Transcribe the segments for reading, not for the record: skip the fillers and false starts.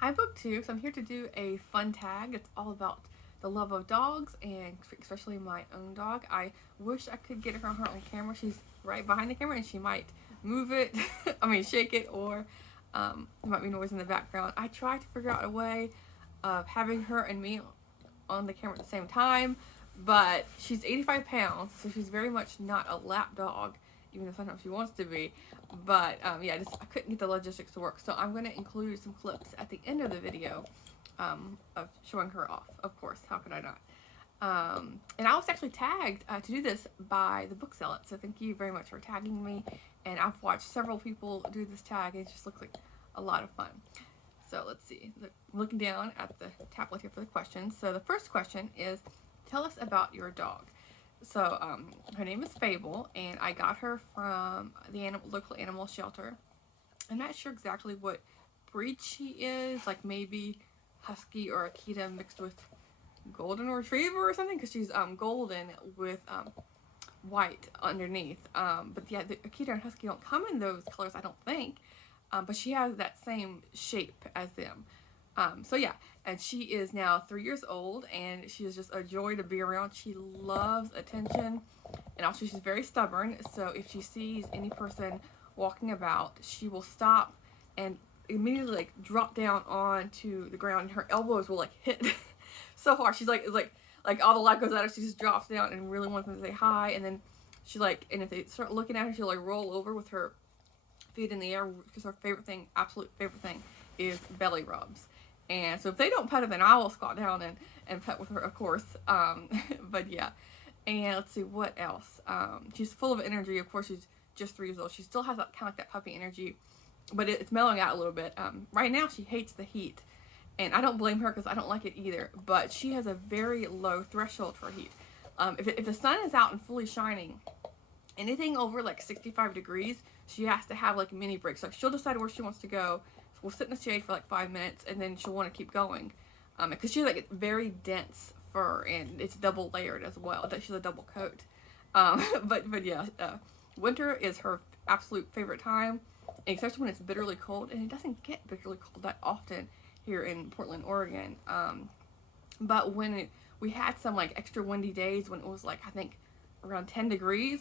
Hi Booktube, so I'm here to do a fun tag. It's all about the love of dogs and especially my own dog. I wish I could get her on camera. She's right behind the camera and she might move it, shake it, or there might be noise in the background. I tried to figure out a way of having her and me on the camera at the same time, but she's 85 pounds, so she's very much not a lap dog, even though sometimes she wants to be. But yeah, I couldn't get the logistics to work, so I'm going to include some clips at the end of the video of showing her off. Of course, how could I not? And I was actually tagged to do this by the book seller, so thank you very much for tagging me. And I've watched several people do this tag, and it just looks like a lot of fun. So let's see. Looking down at the tablet here for the questions. So the first question is, tell us about your dog. So her name is Fable, and I got her from the local animal shelter. I'm not sure exactly what breed she is, like maybe Husky or Akita mixed with Golden Retriever or something, because she's golden with white underneath. But yeah, the Akita and Husky don't come in those colors, I don't think. But she has that same shape as them. So yeah, and she is now 3 years old, and she is just a joy to be around. She loves attention, and also she's very stubborn. So if she sees any person walking about, she will stop and immediately like drop down onto the ground, and her elbows will like hit so hard. She's like, it's like all the life goes out of her. She just drops down and really wants them to say hi, and then she like, and if they start looking at her, she'll like roll over with her feet in the air, because her absolute favorite thing is belly rubs. And so if they don't pet her, then I will squat down and pet with her, of course. But yeah. And let's see, what else? She's full of energy. Of course, she's just 3 years old. She still has that kind of like that puppy energy, but it's mellowing out a little bit. Right now, she hates the heat. And I don't blame her, because I don't like it either. But she has a very low threshold for heat. If the sun is out and fully shining, anything over like 65 degrees, she has to have like mini breaks. Like she'll decide where she wants to go. We'll sit in the shade for like 5 minutes, and then she'll want to keep going. Because she's like very dense fur, and it's double layered as well. She's a double coat. But yeah, winter is her absolute favorite time, especially when it's bitterly cold, and it doesn't get bitterly cold that often here in Portland, Oregon. But when we had some like extra windy days when it was like, I think around 10 degrees,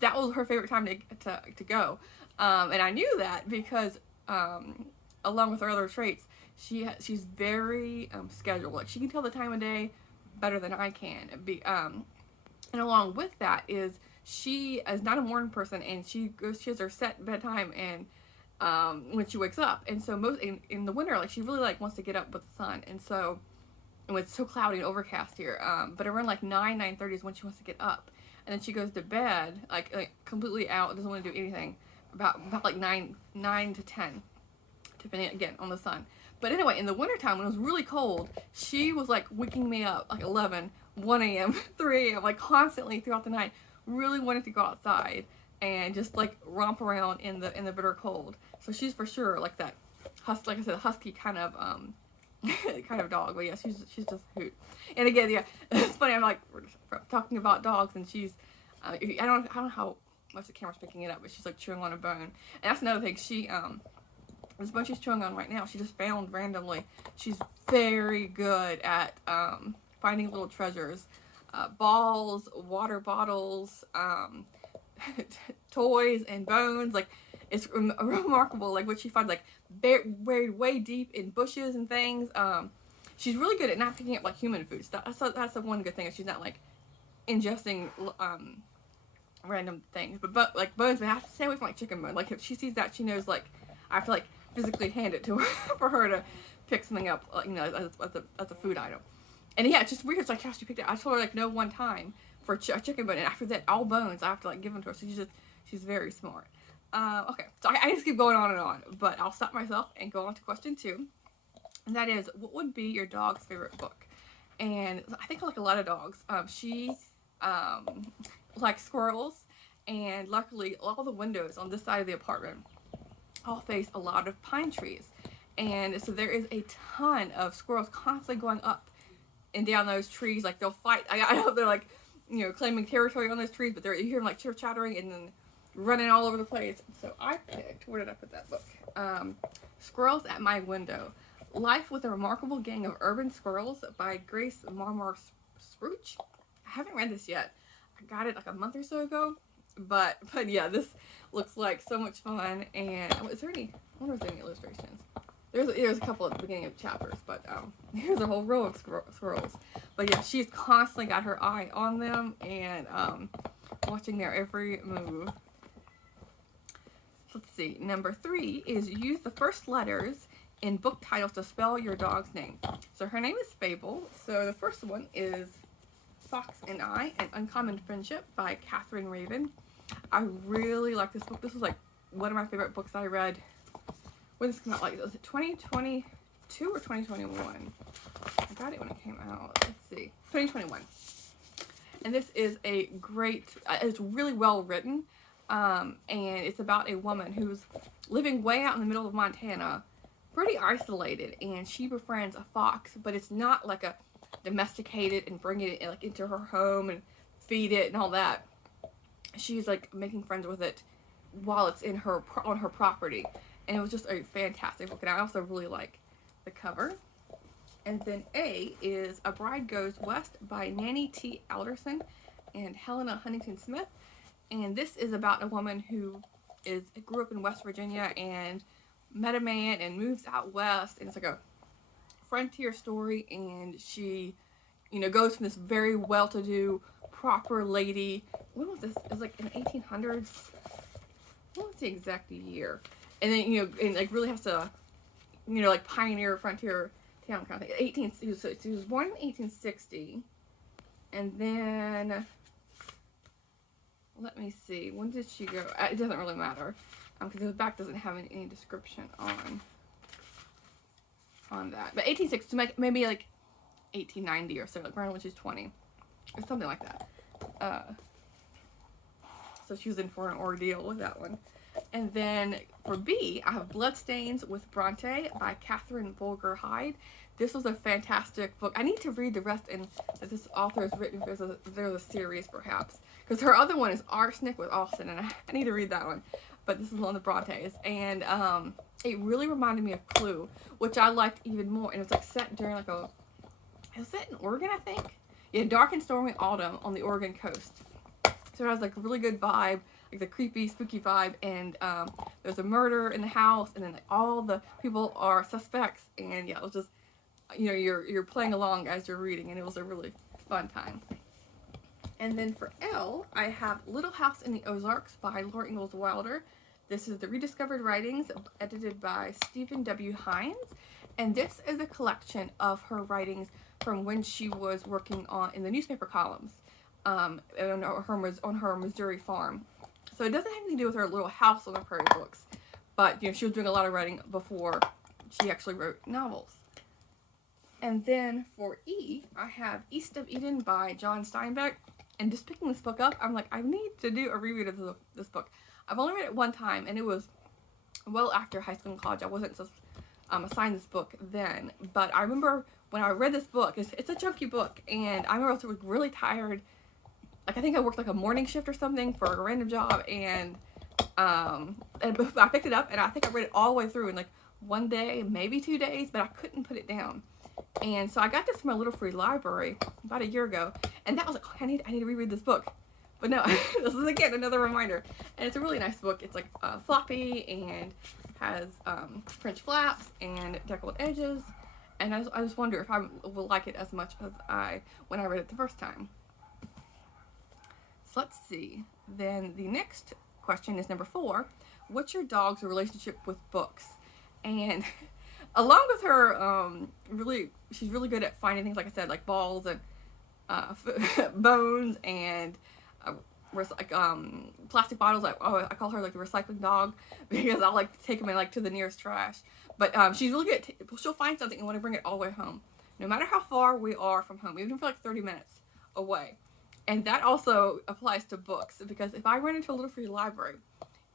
that was her favorite time to go. And I knew that because along with her other traits, she's very scheduled. Like she can tell the time of day better than I can. And along with that is she is not a morning person, and she has her set bedtime and when she wakes up. And so most in the winter, like she really like wants to get up with the sun. And so, and it's so cloudy and overcast here. But around like 9:30 is when she wants to get up, and then she goes to bed like completely out, doesn't want to do anything about like 9 to 10, depending again on the sun. But anyway, in the wintertime when it was really cold, she was like waking me up like 11, 1 a.m., 3 a.m., like constantly throughout the night, really wanting to go outside and just like romp around in the bitter cold. So she's for sure like that like I said, husky kind of kind of dog. But yeah, she's just a hoot. And again, yeah, it's funny. I'm like we're talking about dogs, and she's I don't know how much the camera's picking it up, but she's like chewing on a bone. And that's another thing. She this bone she's chewing on right now, she just found randomly. She's very good at finding little treasures, balls, water bottles, toys, and bones. Like it's remarkable, like what she finds, like buried way deep in bushes and things. She's really good at not picking up like human food. That's the one good thing, is she's not like ingesting random things. But like bones, but I have to stay away from like chicken bone. Like if she sees that, she knows like I have to like physically hand it to her for her to pick something up, you know, as a food item. And yeah, it's just weird. It's like how she picked it. I told her like no one time for a chicken bone, and after that, all bones I have to like give them to her. So she's very smart. Okay, so I just keep going on and on, but I'll stop myself and go on to question 2, and that is, what would be your dog's favorite book? And I think like a lot of dogs, she likes squirrels, and luckily all the windows on this side of the apartment all face a lot of pine trees, and so there is a ton of squirrels constantly going up and down those trees. Like they'll fight. I know they're like, you know, claiming territory on those trees, but you hear them like chitter chattering and then running all over the place. So I picked, where did I put that book? Squirrels at My Window. Life with a Remarkable Gang of Urban Squirrels by Grace Marmar Spruch. I haven't read this yet. I got it like a month or so ago. But yeah, this looks like so much fun. And is there any, I wonder if there's any illustrations. There's a couple at the beginning of chapters, but here's a whole row of squirrels. But yeah, she's constantly got her eye on them and watching their every move. Let's see. Number 3 is use the first letters in book titles to spell your dog's name. So her name is Fable. So the first one is Fox and I, An Uncommon Friendship by Catherine Raven. I really like this book. This was like one of my favorite books I read. When this came out, like, was it 2022 or 2021? I got it when it came out. Let's see. 2021. And this is a great, it's really well written. And it's about a woman who's living way out in the middle of Montana, pretty isolated, and she befriends a fox, but it's not like a domesticated and bring it like into her home and feed it and all that. She's like making friends with it while it's in her on her property. And it was just a fantastic book, and I also really like the cover. And then A is A Bride Goes West by Nanny T. Alderson and Helena Huntington Smith. And this is about a woman who grew up in West Virginia and met a man and moves out west. And it's like a frontier story, and she, you know, goes from this very well-to-do, proper lady. When was this? It was like in the 1800s. What was the exact year? And then, you know, and like really has to, you know, like pioneer frontier town kind of thing. She was born in 1860, and then let me see, when did she go? It doesn't really matter, because the back doesn't have any description on that. But 1860, maybe like 1890 or so, like around when she's 20, or something like that. So she was in for an ordeal with that one. And then for B, I have Bloodstains with Bronte by Catherine Bolger Hyde. This was a fantastic book. I need to read the rest and that this author has written. There's a series perhaps, because her other one is Arsenic with Austin, and I need to read that one. But this is one of the Brontes, and it really reminded me of Clue, which I liked even more. And it was like set during like it was set in Oregon, I think. Yeah, dark and stormy autumn on the Oregon coast. So it has like a really good vibe, like the creepy, spooky vibe, and there's a murder in the house, and then like all the people are suspects, and yeah, it was just, you know, you're playing along as you're reading, and it was a really fun time. And then for L, I have Little House in the Ozarks by Laura Ingalls Wilder. This is the rediscovered writings edited by Stephen W. Hines, and this is a collection of her writings from when she was working in the newspaper columns. On her Missouri farm. So it doesn't have anything to do with her Little House on the Prairie books, but you know, she was doing a lot of writing before she actually wrote novels. And then for E, I have East of Eden by John Steinbeck. And just picking this book up, I'm like, I need to do a reread of this book. I've only read it one time, and it was well after high school and college. I wasn't assigned this book then, but I remember when I read this book, it's a chunky book, and I remember I was really tired. Like, I think I worked like a morning shift or something for a random job, and I picked it up, and I think I read it all the way through in like one day, maybe 2 days, but I couldn't put it down. And so I got this from my little free library about a year ago, and that was like, I need to reread this book. But no, this is again another reminder, and it's a really nice book. It's like floppy and has French flaps and deckled edges, and I just wonder if I will like it as much as when I read it the first time. So let's see. Then the next question is number 4. What's your dog's relationship with books? And along with her, she's really good at finding things, like I said, like balls and bones and plastic bottles. I call her like the recycling dog, because I like to take them to the nearest trash. But she's really good at she'll find something and want to bring it all the way home, no matter how far we are from home, even for like 30 minutes away. And that also applies to books, because if I run into a little free library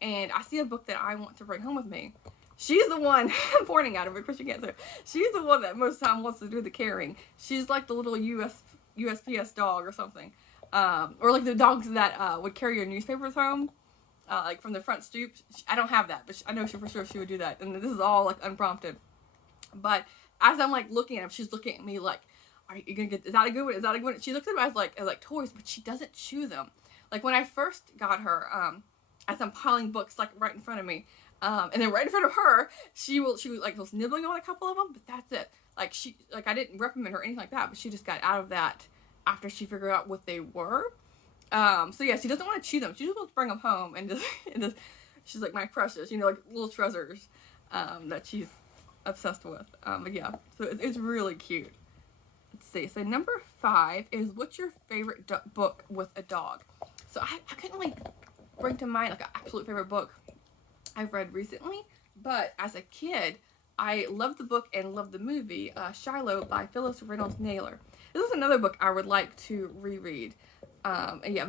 and I see a book that I want to bring home with me, she's the one, I'm pointing at her, but of course you can't see her. She's the one that most of the time wants to do the carrying. She's like the little USPS dog or something. Or like the dogs that would carry your newspapers home, like from the front stoop. I don't have that, but I know for sure she would do that. And this is all like unprompted. But as I'm like looking at him, she's looking at me like, are you gonna get, is that a good one? Is that a good one? She looks at them as like toys, but she doesn't chew them. Like when I first got her, as I'm piling books like right in front of me, and then right in front of her, she was nibbling on a couple of them, but that's it. Like I didn't reprimand her or anything like that, but she just got out of that after she figured out what they were. So yeah, she doesn't want to chew them. She just wants to bring them home and just she's like my precious, like little treasures, that she's obsessed with. But yeah, so it's really cute. Let's see. So number 5 is, what's your favorite book with a dog? So I couldn't really bring to mind like an absolute favorite book I've read recently, but as a kid, I loved the book and loved the movie, Shiloh by Phyllis Reynolds Naylor. This is another book I would like to reread. And yeah,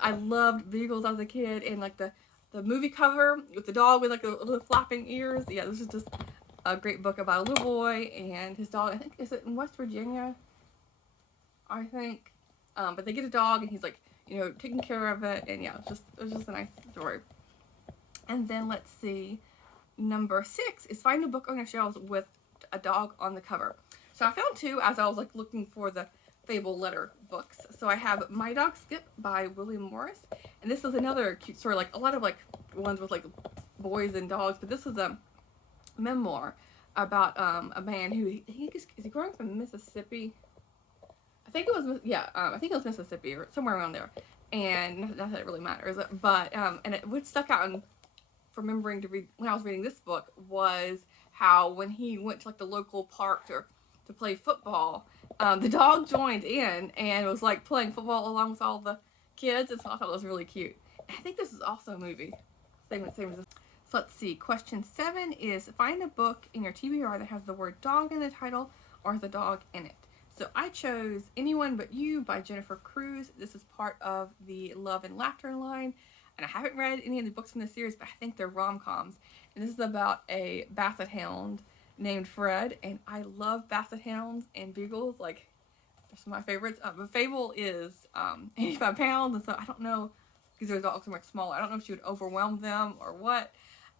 I loved Beagles as a kid, and like the movie cover with the dog with like the little flapping ears. Yeah, this is just a great book about a little boy and his dog. I think, is it in West Virginia? I think. But they get a dog and he's like, taking care of it, and yeah, it was just a nice story. And then let's see, number 6 is find a book on your shelves with a dog on the cover. So I found 2 as I was like looking for the Fable letter books. So I have My Dog Skip by William Morris, and this is another cute story, like a lot of like ones with like boys and dogs, but this is a memoir about a man who is he growing up in Mississippi? I think it was Mississippi or somewhere around there, and not that it really matters, but and what stuck out and remembering to read when I was reading this book was how when he went to like the local park to play football, the dog joined in and was like playing football along with all the kids, and so I thought it was really cute. And I think this is also a movie, same as this. So let's see, question 7 is find a book in your TBR that has the word dog in the title or has a dog in it. So I chose Anyone But You by Jennifer Cruz. This is part of the Love and Laughter line, and I haven't read any of the books from this series, but I think they're rom-coms. And this is about a basset hound named Fred, and I love basset hounds and beagles. Like, they're some of my favorites. But Fable is 85 pounds, and so I don't know, because their dogs are much smaller, I don't know if she would overwhelm them or what.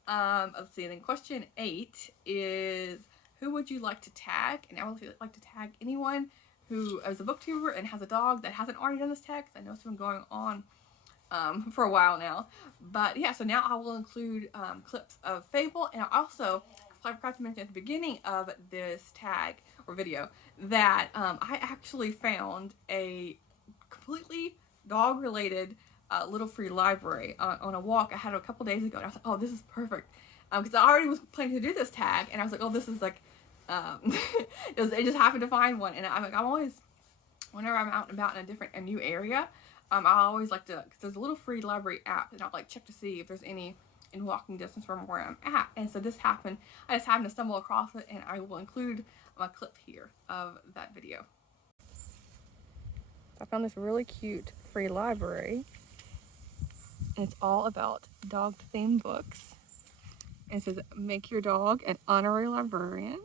Let's see, and then question 8 is, who would you like to tag? And I would like to tag anyone who is a booktuber and has a dog that hasn't already done this tag, because I know it's been going on for a while now. But yeah, so now I will include clips of Fable, and I forgot to mention at the beginning of this tag or video that I actually found a completely dog-related little free library on a walk I had a couple days ago, and I was like, oh, this is perfect, because I already was planning to do this tag, and I was like, oh, this is like it just happened to find one. And I'm always, whenever I'm out and about in a new area, I always like to, because there's a little free library app, and I'll like check to see if there's any in walking distance from where I'm at. And so this happened, I just happened to stumble across it, and I will include a clip here of that video. I found this really cute free library, and it's all about dog themed books. And it says, make your dog an honorary librarian.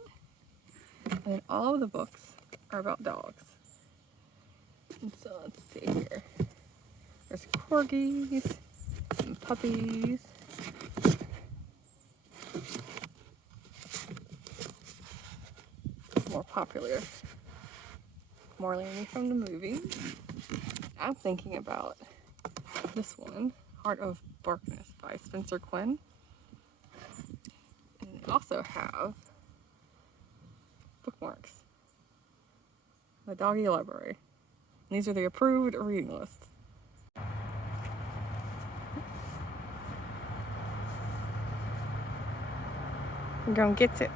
And then all of the books are about dogs. And so let's see here. There's corgis and puppies. More popular Marlene from the movie. I'm thinking about this one, Heart of Darkness by Spencer Quinn. And they also have bookmarks. The doggy library. And these are the approved reading lists. Go and get it.